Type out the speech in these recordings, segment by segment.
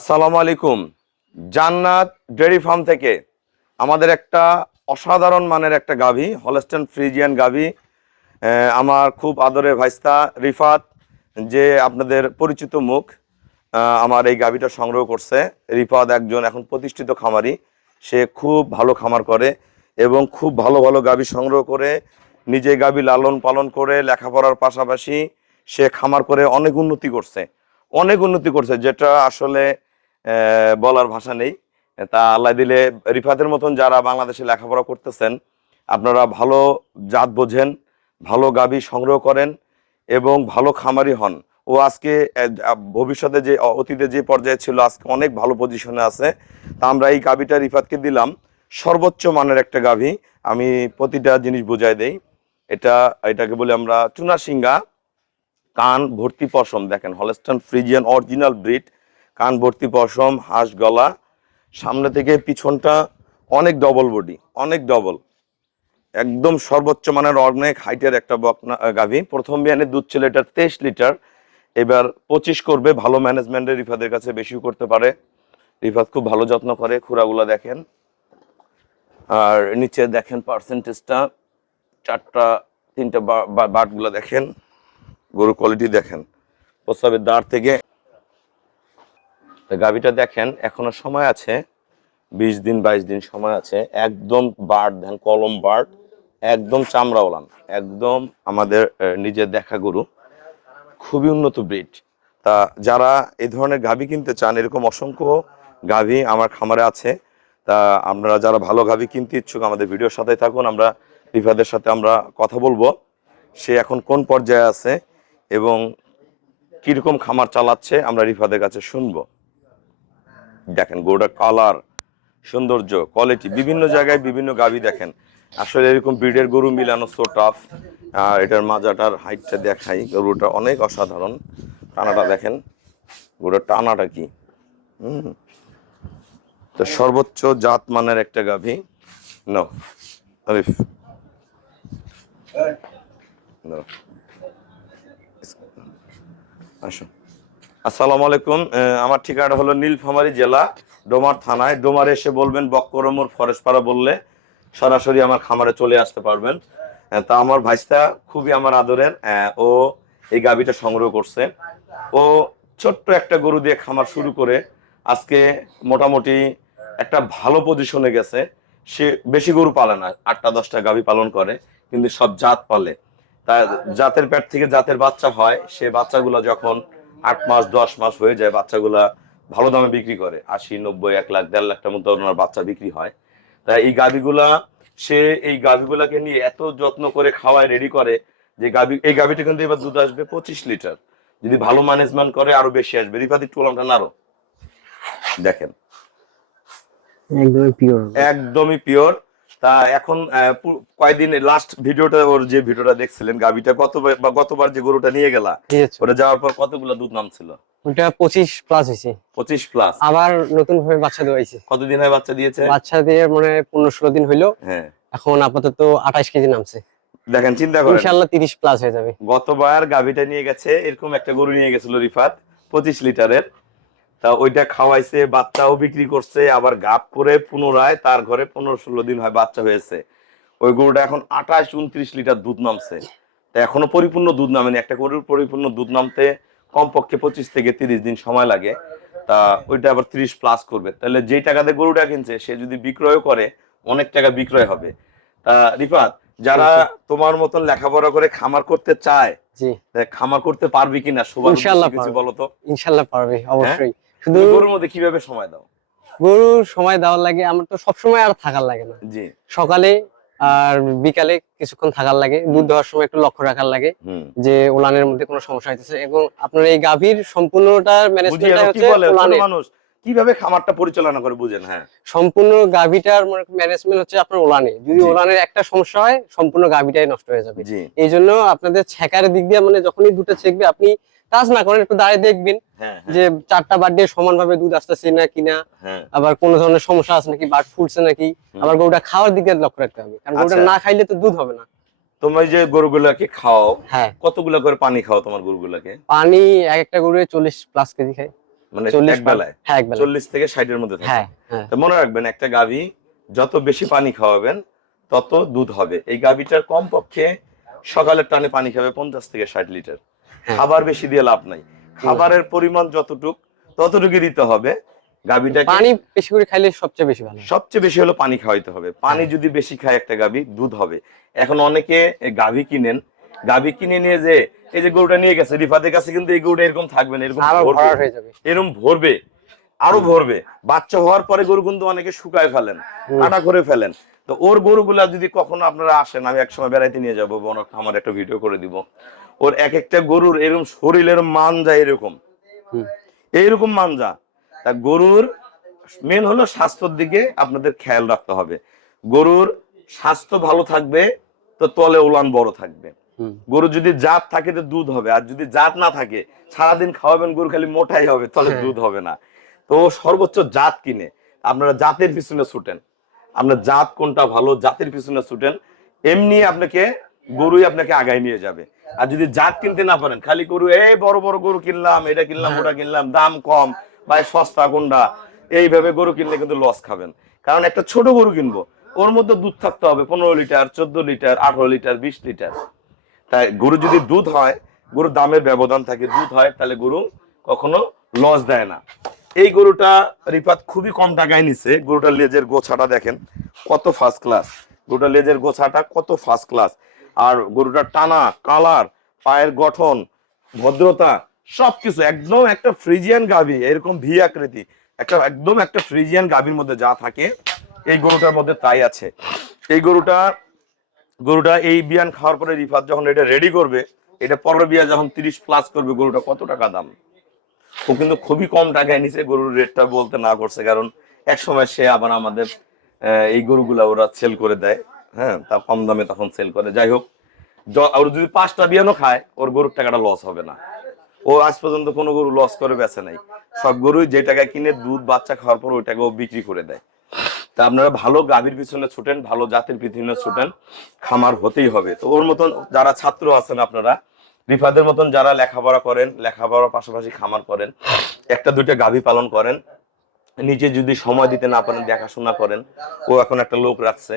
আসসালামু আলাইকুম। জান্নাত ডেয়ারি ফার্ম থেকে আমাদের একটা অসাধারণ মানের একটা গাভী হলস্টেন ফ্রিজিয়ান গাভী আমার খুব আদরের ভাইস্তা রিফাত, যে আপনাদের পরিচিত মুখ আমার এই গাভীটা সংগ্রহ করছে। রিফাত একজন এখন প্রতিষ্ঠিত খামারি, সে খুব ভালো খামার করে এবং খুব ভালো ভালো গাভী সংগ্রহ করে, নিজে গাভী লালন পালন করে, লেখাপড়ার পাশাপাশি সে খামার করে অনেক উন্নতি করছে। অনেক উন্নতি করছে, যেটা আসলে বলার ভাষা নেই। তা আল্লাহ দিলে রিফাতের মতন যারা বাংলাদেশে লেখাপড়া করতেছেন, আপনারা ভালো জাত বোঝেন, ভালো গাভী সংগ্রহ করেন এবং ভালো খামারি হন। ও আজকে ভবিষ্যতে যে অতীতে যে পর্যায়ে ছিল, আজকে অনেক ভালো পজিশনে আছে। তা আমরা এই গাভীটা রিফাতকে দিলাম। সর্বোচ্চ মানের একটা গাভী আমি প্রতিটা জিনিস বুঝাই দেই। এটা, এটাকে বলি আমরা চুনা সিঙ্গা কান ভর্তি পশম। দেখেন হলস্টন ফ্রিজিয়ান অরিজিনাল ব্রিড কান, ভর্তি, পশম, হাঁস, গলা, সামনে থেকে পিছনটা অনেক ডবল বডি অনেক ডবল একদম সর্বোচ্চ মানের অনেক হাইটের একটা বকনা গাভী। প্রথম বিয়ানে দুধ ছিল এটার তেইশ লিটার। এবার পঁচিশ করবে, ভালো ম্যানেজমেন্টের রিফাদের কাছে বেশিও করতে পারে। রিফাত খুব ভালো যত্ন করে, খুরাগুলা দেখেন। আর নিচে দেখেন পার্সেন্টেজটা চারটা, তিনটা বাটগুলো দেখেন। গরু কোয়ালিটি দেখেন। প্রস্তাবের দাঁড় থেকে তা গাভীটা দেখেন, এখনও সময় আছে, বিশ দিন, বাইশ দিন সময় আছে, একদম বার্ড দেন কলম বার্ড একদম চামড়া ওলান, একদম আমাদের নিজের দেখা গরু, খুবই উন্নত ব্রিড তা যারা এই ধরনের গাভী কিনতে চান, এরকম অসংখ্য গাভী আমার খামারে আছে, তা আপনারা যারা ভালো গাভী কিনতে ইচ্ছুক, আমাদের ভিডিওর সাথে থাকুন, আমরা রিফাদের সাথে আমরা কথা বলব, সে এখন কোন পর্যায়ে আছে এবং কীরকম খামার চালাচ্ছে, আমরা রিফাদের কাছে শুনব। দেখেন গরুটার কালার সৌন্দর্য কোয়ালিটি বিভিন্ন জায়গায় বিভিন্ন গাভী দেখেন। আসলে এরকম ব্রিডের গরু মিলানো সো টাফ আর এটার মাজাটার হাইটটা দেখাই, গরুটা অনেক অসাধারণ। টানাটা দেখেন গরুটার টানাটা কি? তো সর্বোচ্চ জাত মানের একটা গাভী। No Arif No. আসো। আসসালামু আলাইকুম আমার ঠিকানা হলো নীলফামারী জেলা, ডোমার থানায়। ডোমারে এসে বলবেন, বক্করমোর ফরেস্টপাড়া বললে সরাসরি আমার খামারে চলে আসতে পারবেন। তা আমার ভাইস্তা খুবই আমার আদরের ও এই গাভীটা সংগ্রহ করছে। ও ছোট্ট একটা গরু দিয়ে খামার শুরু করে আজকে মোটামুটি একটা ভালো পজিশনে গেছে। সে বেশি গরু পালে না, আটটা, দশটা গাভী পালন করে, কিন্তু সব জাত পালে। তা জাতের পেট থেকে জাতের বাচ্চা হয়, সে বাচ্চাগুলো যখন আট মাস দশ মাস হয়ে যায় বাচ্চাগুলা ভালো দামে বিক্রি করে। আশি নব্বই এক লাখ দেড় লাখটার মতো ওনার বাচ্চা বিক্রি হয়। তা এই গাভিগুলা সে এই গাভিগুলাকে নিয়ে এত যত্ন করে খাওয়ায় রেডি করে যে গাভি এই গাভিটা কিন্তু এবার দুধ আসবে পঁচিশ লিটার। যদি ভালো ম্যানেজমেন্ট করে আরও বেশি আসবে। রিফাতি টুলামটা নারো দেখেন। একদমই পিওর একদমই পিওর তা এখন কয়দিন লাস্ট ভিডিওটা ওর যে ভিডিওটা দেখছিলেন গাভিটা গতবার বা গতবার যে গরুটা নিয়ে গেলা ওটা যাওয়ার পর কতগুলো দুধ নামছিল? ওটা পঁচিশ প্লাস হয়েছে। পঁচিশ প্লাস আবার নতুন ভাবে বাচ্চা দেওয়াইছে কতদিন হয় বাচ্চা দিয়েছে? বাচ্চা দিয়ে মানে পনেরো ষোলো দিন হইল। হ্যাঁ। এখন আপাতত আঠাশ কেজি নামছে। দেখেন চিন্তা করেন। ইনশাল্লাহ তিরিশ প্লাস হয়ে যাবে। গতবার গাভিটা নিয়ে গেছে এরকম একটা গরু নিয়ে গেছিল রিফাত পঁচিশ লিটারের তা ওইটা খাওয়াইছে বাচ্চাও বিক্রি করছে আবার গাপ করে পুনরায় তার ঘরে পনেরো ষোলো দিন হয় বাচ্চা হয়েছে। ওই গরুটা এখন আঠাশ উনত্রিশ লিটার দুধ নামছে। তা এখনও পরিপূর্ণ দুধ নামেনি। একটা গরুর পরিপূর্ণ দুধ নামতে কমপক্ষে পঁচিশ থেকে তিরিশ দিন সময় লাগে। তা ওইটা আবার ত্রিশ প্লাস করবে। তাহলে যেই টাকাতে গরুটা কিনছে সে যদি বিক্রয় করে অনেক টাকা বিক্রয় হবে। তা রিফাত যারা তোমার মতন লেখাপড়া করে খামার করতে চায় খামার করতে পারবি কিনা? ইনশাআল্লাহ কিছু। বলো তো। ইনশাল্লাহ পারবে অবশ্যই। শুধু গরুর মধ্যে কীভাবে সময় দাও? গরুর সময় দেওয়ার লাগে আমার তো সবসময় আর থাকার লাগে না। জি। সকালে আর বিকালে কিছুক্ষণ থাকার লাগে দুধ দেওয়ার সময় একটু লক্ষ্য রাখার লাগে যে ওলানের মধ্যে কোনো সমস্যা হইতেছে। এবং আপনার এই গাভীর সম্পূর্ণটার বুঝি ম্যানেজমেন্ট কি হচ্ছে মানুষ কীভাবে খামারটা পরিচালনা করে বুঝেন? হ্যাঁ। সম্পূর্ণ গাভিটার ম্যানেজমেন্ট হচ্ছে আপনার ওলানে যদি। ওলানের একটা সমস্যা হয় সম্পূর্ণ গাভিটাই নষ্ট হয়ে যাবে। এই জন্য আপনাদের ছেকার দিক দিয়ে মানে যখনই দুটো ছেকবে আপনি কাজ না করেন একটু দাঁড়িয়ে দেখবেন হ্যাঁ হ্যাঁ, যে চারটা বার দিয়ে সমান ভাবে দুধ আসতেছে না কিনা হ্যাঁ। আবার কোনো ধরনের সমস্যা আছে নাকি বাট ফুটছে নাকি আবার গরুটা খাওয়ার দিকে লক্ষ্য রাখতে হবে। কারণ গরুটা আচ্ছা। না খাইলে তো দুধ হবে না। তোমরা যে গরুগুলাকে খাও হ্যাঁ। কতগুলো করে পানি খাও তোমার গরুগুলাকে? পানি এক একটা গরু চল্লিশ প্লাস কেজি খায়। মানে চল্লিশ এক বেলায়? হ্যাঁ চল্লিশ থেকে ষাটের মধ্যে হ্যাঁ তো মনে রাখবেন একটা গাভী যত বেশি পানি খাওয়াবেন তত দুধ হবে। এই গাভীটার কম পক্ষে সকালের টানে পানি খাবে পঞ্চাশ থেকে ষাট লিটার। খাবার বেশি দিয়ে লাভ নাই। খাবারের পরিমাণ যতটুক ততটুকুই দিতে হবে। গাভীটাকে পানি বেশি করে খাইলে সবচেয়ে বেশি ভালো সবচেয়ে বেশি হলো পানি খাওয়াইতে হবে। পানি যদি বেশি খায় একটা গাভী দুধ হবে। এখন অনেকে গাভী কিনেন। গাভী কিনে নিয়ে যে এই যে গরুটা নিয়ে গেছে রিফাতের কাছে কিন্তু এই গরুটা এরকম থাকবে না এরকম ভরবে। হয়ে যাবে। এরকম ভরবে আরও ভরবে। বাচ্চা হওয়ার পরে গরু কিন্তু অনেকে শুকায় ফেলেন কাটা করে ফেলেন। তো ওর গরুগুলা যদি কখনো আপনারা আসেন আমি একসময় বেড়াইতে নিয়ে যাব বনক আমার একটা ভিডিও করে দিব। ওর এক একটা গরুর এরকম শরীর এরকম। মান যায় এরকম। এইরকম মানজা। তা গরুর মেন হলো স্বাস্থ্যের দিকে আপনাদের খেয়াল রাখতে হবে। গরুর স্বাস্থ্য ভালো থাকবে তো তলে উলান বড় থাকবে। গরু যদি জাত থাকে তো দুধ হবে আর যদি জাত না থাকে সারাদিন খাওয়াবেন গরু খালি মোটাই হবে তলে হ্যাঁ। দুধ হবে না। তো সর্বোচ্চ জাত কিনে আপনারা জাতের পিছনে ছুটেন। আপনার জাত কোনটা ভালো জাতের পিছনে ছুটেন। এমনি আপনাকে গরুই আপনাকে আগায় নিয়ে যাবে। আর যদি জাত কিনতে না পারেন, খালি গরু, এই বড় বড় গরু কিনলাম, এটা কিনলাম, ওটা কিনলাম, দাম কম বা সস্তা কোনটা এইভাবে গরু কিনলে কিন্তু লস খাবেন। কারণ একটা ছোট গরু কিনবো, ওর মধ্যে দুধ থাকতে হবে, পনেরো লিটার, চোদ্দ লিটার, আঠারো লিটার, বিশ লিটার। তাই গরু যদি দুধ হয় গরুর দামের ব্যবধান থাকে, দুধ হয়, তাহলে গরু কখনো লস দেয় না। এই গরুটা রিপাত খুবই কম টাকায় নিছে, গরুটার লেজের গোছাটা দেখেন, কত ফার্স্ট ক্লাস গরুটার লেজের গোছাটা কত ফার্স্ট ক্লাস আর গরুটার টানা, কালার, পায়ের গঠন, ভদ্রতা, সবকিছু। একদম একটা ফ্রিজিয়ান গাভী, এরকম ভি আকৃতি। একটা, একদম একটা ফ্রিজিয়ান গাভীর মধ্যে যা থাকে, এই গরুটার মধ্যে তাই আছে। এই গরুটা গরুটা এই বিয়ান খাওয়ার পরে রিফাত যখন এটা রেডি করবে, এটা পরের বিয়া যখন তিরিশ প্লাস করবে, গরুটা কত টাকা দাম? ও কিন্তু খুবই কম টাকায় নিছে, গরুর রেটটা বলতে না করছে, কারণ এক সময় সে আবার আমাদের এই গরুগুলা ওরা সেল করে দেয়। হ্যাঁ তা কম দামে তখন সেল করে। যাই হোক ওর যদি পাঁচটা বিয়ানো খায়, ওর গরুর টাকাটা লস হবে না। ও আজ পর্যন্ত কোনো গরু লস করে, বেচে নাই। সব গরুই যে টাকা কিনে দুধ, বাচ্চা খাওয়ার পর ওই টাকা ও বিক্রি করে দেয়। তা আপনারা ভালো গাভীর পিছনে ছুটেন, ভালো জাতের পিছনে ছুটেন, খামার হতেই হবে। তো ওর মতন যারা ছাত্র আছেন আপনারা, রিফাদের মতন যারা লেখাপড়া করেন, লেখাপড়ার পাশাপাশি খামার করেন, একটা দুইটা গাভী পালন করেন নিজে যদি সময় দিতে না পারেন, দেখাশোনা করেন, ও এখন একটা লোক রাখছে,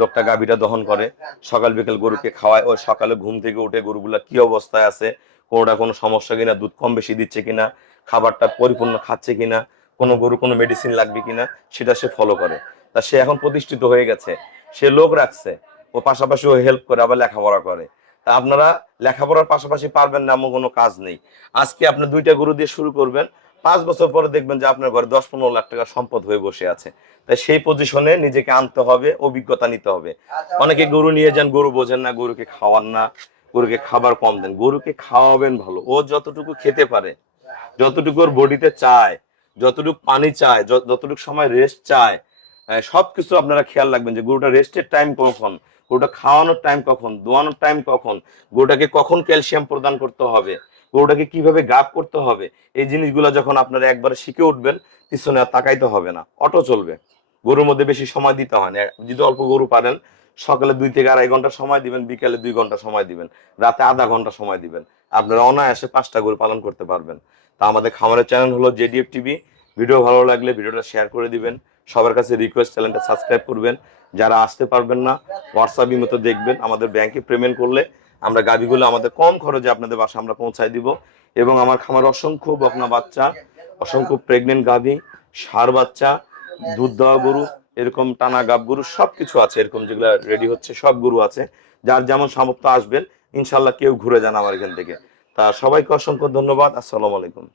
লোকটা গাভীটা দহন করে, সকাল বিকেল গরুকে খাওয়ায়, ও সকালে ঘুম থেকে উঠে গরুগুলা কি অবস্থায় আছে, কোনোটা কোনো সমস্যা কিনা, দুধ কম বেশি দিচ্ছে কিনা, খাবারটা পরিপূর্ণ খাচ্ছে কিনা, কোনো গরু কোনো মেডিসিন লাগবে কিনা, সেটা সে ফলো করে। তা সে এখন প্রতিষ্ঠিত হয়ে গেছে, সে লোক রাখছে, ও পাশাপাশি ও হেল্প করে, আবার লেখাপড়া করে। তা আপনারা লেখাপড়ার পাশাপাশি পারবেন না, এমন কোনো কাজ নেই। আজকে আপনি দুইটা গরু দিয়ে শুরু করবেন পাঁচ বছর পরে দেখবেন যে আপনার ঘরে দশ পনেরো লাখ টাকা সম্পদ হয়ে বসে আছে। তাই সেই পজিশনে নিজেকে আনতে হবে, অভিজ্ঞতা নিতে হবে। অনেকে গরু নিয়ে যান, গরু বোঝেন না, গরুকে খাওয়ান না, গরুকে খাবার কম দেন। গরুকে খাওয়াবেন ভালো। ও যতটুকু খেতে পারে, যতটুকু ওর বডিতে চায়, যতটুকু পানি চায় যতটুকু সময় রেস্ট চায় সবকিছু আপনারা খেয়াল রাখবেন যে গরুটা রেস্টের টাইম কখন, গরুটা খাওয়ানোর টাইম কখন, দোয়ানোর টাইম কখন, গরুটাকে কখন ক্যালসিয়াম প্রদান করতে হবে গরুটাকে কীভাবে গাপ করতে হবে, এই জিনিসগুলো যখন আপনারা একবারে শিখে উঠবেন, পিছনে আর তাকাইতে হবে না, অটো চলবে। গরুর মধ্যে বেশি সময় দিতে হয় না, যদি অল্প গরু পারেন সকালে দুই থেকে আড়াই ঘণ্টা সময় দিবেন, বিকালে দুই ঘণ্টা সময় দিবেন, রাতে আধা ঘণ্টা সময় দিবেন। আপনারা অনায়াসে পাঁচটা গরু পালন করতে পারবেন। তা আমাদের খামারের চ্যানেল হলো জেডিএফ টিভি। ভিডিও ভালো লাগলে ভিডিওটা শেয়ার করে দিবেন। সবার কাছে রিকোয়েস্ট চ্যানেলটা সাবস্ক্রাইব করবেন। যারা আসতে পারবেন না হোয়াটসঅ্যাপ মতো দেখবেন, আমাদের ব্যাংকে পেমেন্ট করলে আমরা গাভিগুলো আমাদের কম খরচে আপনাদের বাসা আমরা পৌঁছায় দিব। এবং আমার খামার অসংখ্য বকনা বাচ্চা, অসংখ্য প্রেগনেন্ট গাভি, সার বাচ্চা, দুধ দেওয়া গরু, এরকম টানা গাভ গরু সব কিছু আছে এরকম যেগুলো রেডি হচ্ছে, সব গরু আছে। যার যেমন সামর্থ্য আসবেন ইনশাল্লাহ কেউ ঘুরে যান আমার এখান থেকে। তা সবাইকে অসংখ্য ধন্যবাদ। আসসালামু আলাইকুম।